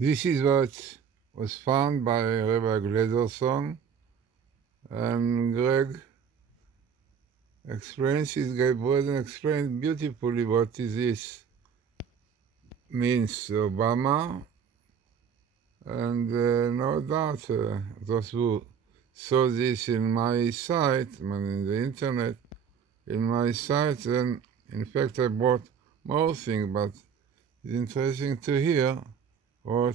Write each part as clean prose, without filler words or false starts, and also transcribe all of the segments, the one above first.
This is what was found by Rabbi Glazerson, and Gregg Braden explains beautifully what this means Obama, and no doubt those who saw this in my site, in the internet, in my site, and in fact I bought more things, but it's interesting to hear what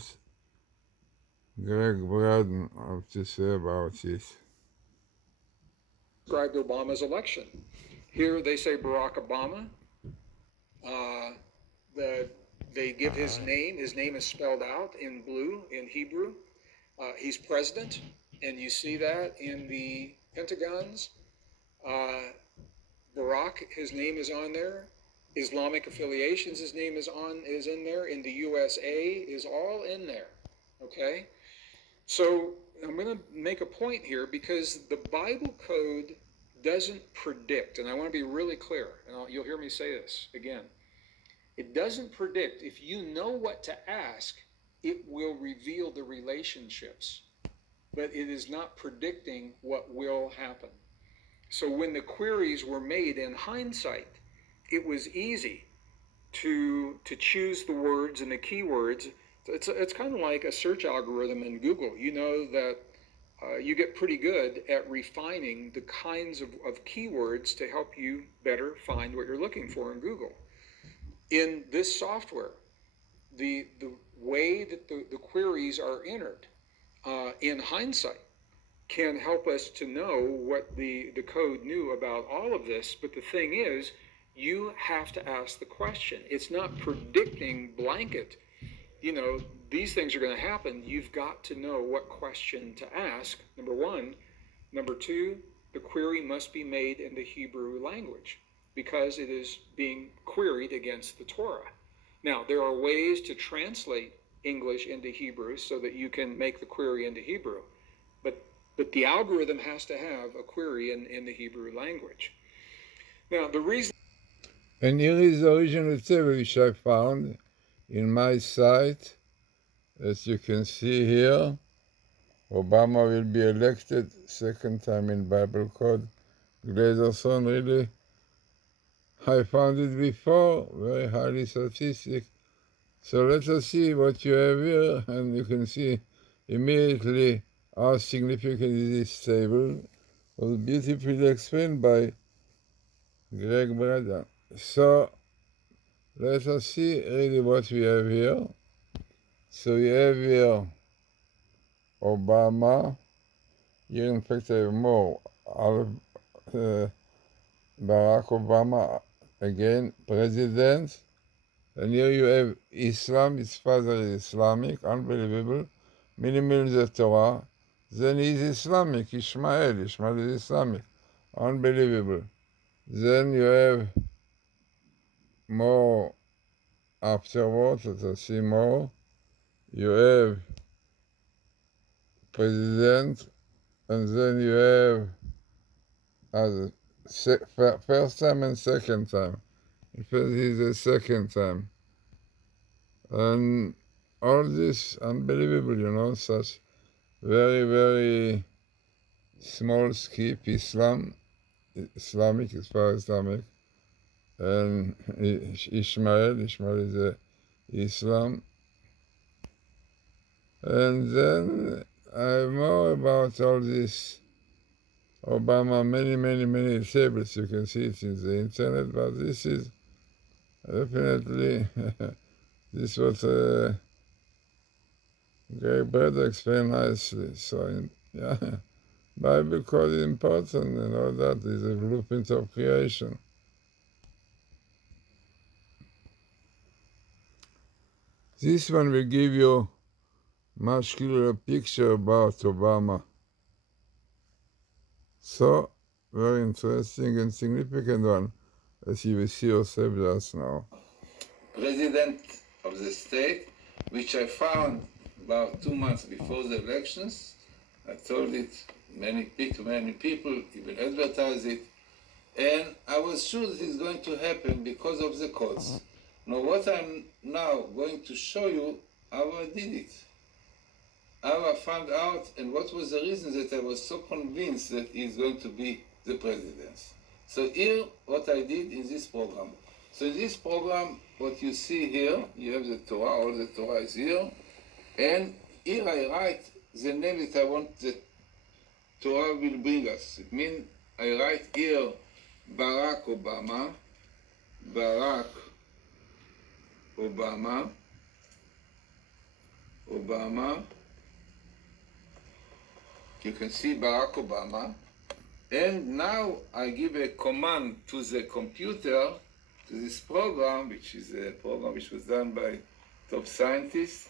Gregg Braden have to say about this. Described Obama's election. Here they say Barack Obama. They give his name. His name is spelled out in blue in Hebrew. He's president, and you see that in the Pentagons. Barak, his name is on there. Islamic affiliations, his name is in there. In the USA is all in there. Okay, so I'm going to make a point here because the Bible code doesn't predict, and I want to be really clear, and you'll hear me say this again. It doesn't predict. If you know what to ask, it will reveal the relationships, but it is not predicting what will happen. So when the queries were made in hindsight, it was easy to choose the words and the keywords. It's kind of like a search algorithm in Google. You know that you get pretty good at refining the kinds of keywords to help you better find what you're looking for in Google. In this software, the way that the queries are entered in hindsight can help us to know what the code knew about all of this. But the thing is, you have to ask the question. It's not predicting blanket. You know, these things are going to happen. You've got to know what question to ask, number one. Number two, the query must be made in the Hebrew language because it is being queried against the Torah. Now, there are ways to translate English into Hebrew so that you can make the query into Hebrew. But the algorithm has to have a query in the Hebrew language. Now, the reason... And here is the original table which I found in my site. As you can see here, Obama will be elected second time in Bible code. Glazerson, really, I found it before, very highly statistic. So let us see what you have here, and you can see immediately how significant is this table. It was beautifully explained by Gregg Braden. So let us see really what we have here. So we have here Obama. Here in fact I have more. Barack Obama, again, president. And here you have Islam, his father is Islamic, unbelievable. Minimal the Torah. Then he's Islamic, Ishmael is Islamic, unbelievable. Then you have more afterwards, let us see more. You have president, and then you have first time and second time. In fact, he's the second time. And all this unbelievable, you know, such very, very small skip Islamic, as far as Islamic, and Ishmael is Islam. And then I have more about all this Obama, many tables. You can see it in the internet, but this is definitely, this was Gregg Braden explained nicely. So, yeah, Bible code is important, and all that is a blueprint of creation. This one will give you much clearer picture about Obama. So, very interesting and significant one, as you will see yourself just now. President of the state, which I found about 2 months before the elections. I told it to many people, he will advertise it, and I was sure that it's going to happen because of the codes. Now, what I'm now going to show you how I did it. How I found out, and what was the reason that I was so convinced that he's going to be the president. So here, what I did in this program. So in this program, what you see here, you have the Torah, all the Torah is here, and here I write the name that I want the Torah will bring us. It means I write here Barack Obama, Barack Obama, Obama. You can see Barack Obama. And now I give a command to the computer, to this program, which is a program which was done by top scientists,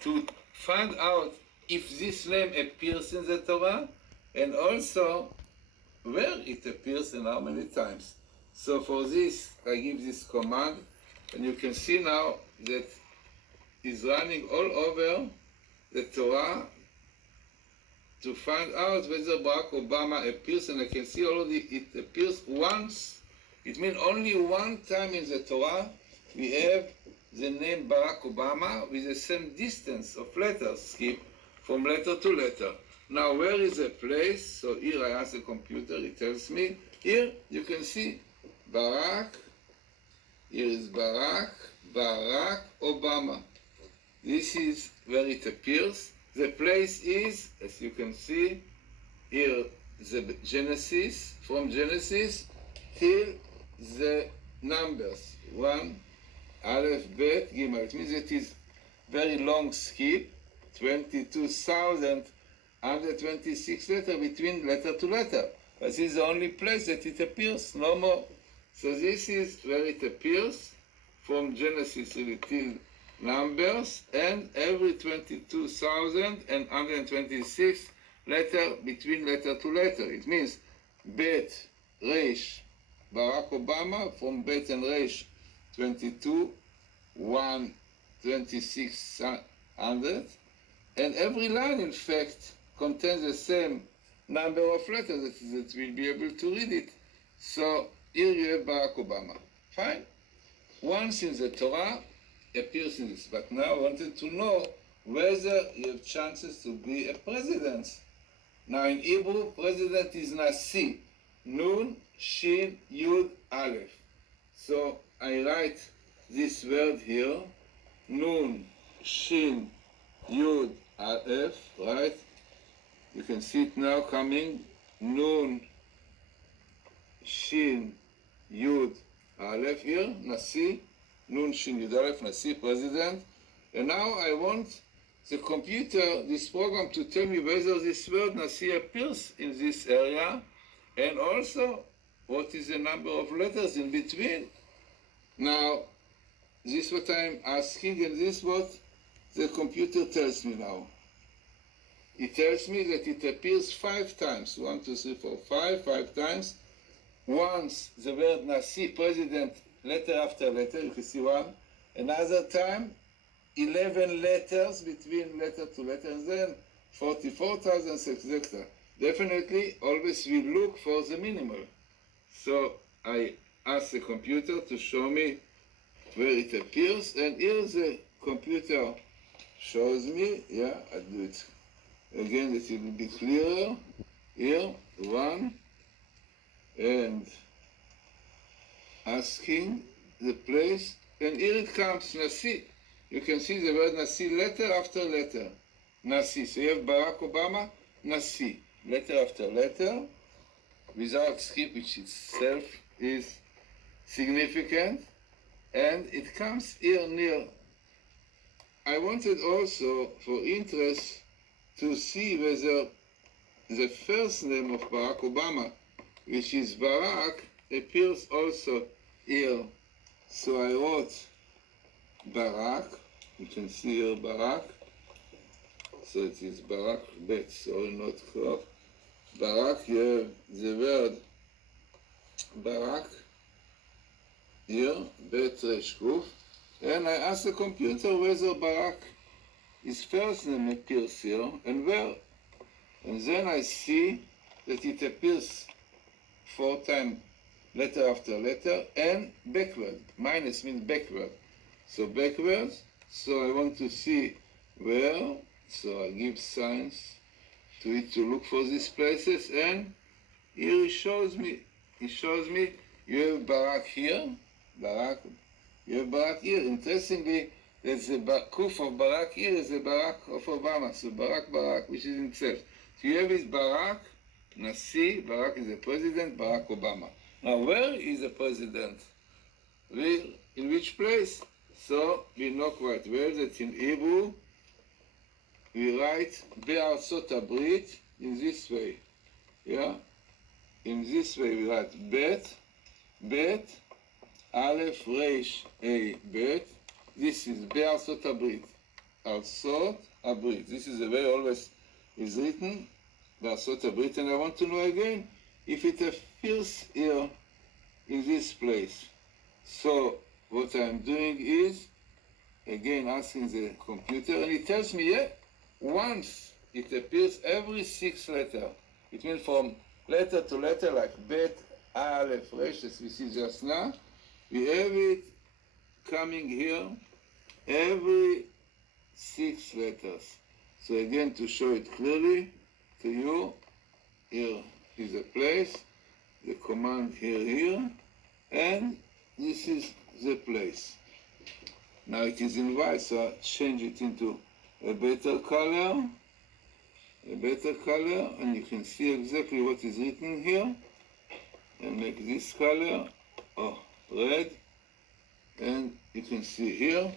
to find out if this name appears in the Torah, and also where it appears and how many times. So for this, I give this command, and you can see now that it's running all over the Torah to find out whether Barack Obama appears, and I can see already it appears once. It means only one time in the Torah we have the name Barack Obama with the same distance of letters, skip from letter to letter. Now where is the place? So here I ask the computer, it tells me. Here you can see Barak, here is Barak, Barack Obama. This is where it appears. The place is, as you can see, here the Genesis, from Genesis till the numbers. 1, Aleph, Bet, Gimel. It means it is very long skip, 22,126 letters between letter to letter. But this is the only place that it appears, no more. So this is where it appears, from Genesis till numbers, and every 22,126 letter between letter to letter. It means Bet, Resh, Barack Obama, from Bet and Resh, 22,126, and every line, in fact, contains the same number of letters that we'll be able to read it. So here you have Barack Obama. Fine. Once in the Torah, appears in this. But now I wanted to know whether you have chances to be a president. Now in Hebrew, president is Nasi. Nun, Shin, Yud, Aleph. So I write this word here. Nun, Shin, Yud, Aleph, right? You can see it now coming. Nun, Shin, Yud, Aleph here, Nasi. Nun, Shin, Yud, Aleph, Nasi, president. And now I want the computer, this program, to tell me whether this word Nasi appears in this area, and also what is the number of letters in between. Now, this is what I'm asking, and this is what the computer tells me now. It tells me that it appears 5 times. 1, 2, 3, 4, 5 times. Once the word Nasi, president, letter after letter, you can see one. Another time, 11 letters between letter to letter, and then 44,000, Definitely, always we look for the minimal. So I ask the computer to show me where it appears, and here the computer shows me. Yeah, I do it again that it will be clearer. Here, 1, and asking the place, and here it comes, Nasi. You can see the word Nasi letter after letter. Nasi. So you have Barack Obama, Nasi. Letter after letter, without skip, which itself is significant, and it comes here near. I wanted also, for interest, to see whether the first name of Barack Obama, which is Barak, appears also here. So I wrote Barak. You can see here Barak. So it is Barak, Bet, sorry, not crop. Barak, you have the word Barak here, Bet, Resh, Kuf. And I asked the computer whether Barak, his first name, appears here, and where. And then I see that it appears 4 times, letter after letter, and backward. Minus means backward. So backwards, So I want to see where, so I give signs to it to look for these places, and here he shows me you have Barak here, you have Barak here. Interestingly, there's the kuf of Barak here is the Barak of Obama, so Barak, which is himself. So you have his Barak, Nasi, Barak is the president, Barack Obama. Now where is the president? In which place? So we know quite well that in Hebrew we write Be'arzot Habrit in this way. Yeah? In this way we write Bet, Aleph, Reish, A, Bet. This is Be'arzot Habrit. Arzot Habrit. This is the way always is written. Be'arzot Habrit. And I want to know again if it appears here in this place. So what I'm doing is, again, asking the computer, and it tells me, yeah, once it appears every 6 letters. It means from letter to letter, like Bet, Aleph, Resh, as we see just now. We have it coming here every 6 letters. So again, to show it clearly to you, here is a place, the command here, and this is the place. Now it is in white, so I change it into a better color, and you can see exactly what is written here, and make this color, red, and you can see here,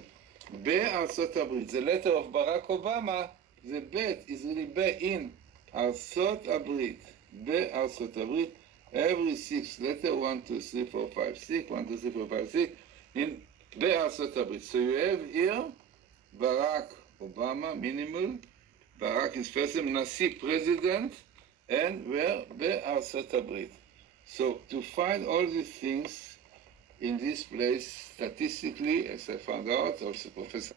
Be'arzot Habrit, the letter of Barack Obama, the Bet is really Be in Arzot Habrit, Be'arzot Habrit, every 6 letters, 1, 2, 3, 4, 5, 6, 1, 2, 3, 4, 5, 6, in Be'arzot Habrit. So you have here Barack Obama, minimal, Barak is first name, Nasi, president, and where? Be'arzot Habrit. So to find all these things in this place, statistically, as I found out, also Professor